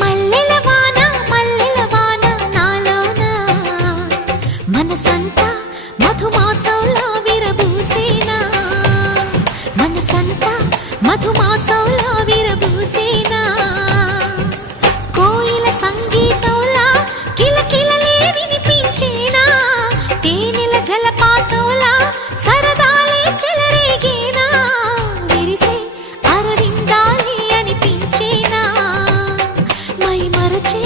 మల్లెల వాన నాలోన మనసంతా మధుమాసంలా విరబూసేనా మనసంతా మధుమాసంలా విరబూసేనా కోయిల సంగీతంలా కిలకిలలే వినిపించేనా తేనెల జలపాతంలా సరదాలే చెలరేగేనా విరిసే అరవిందాలే అనిపించేనా మై మరచే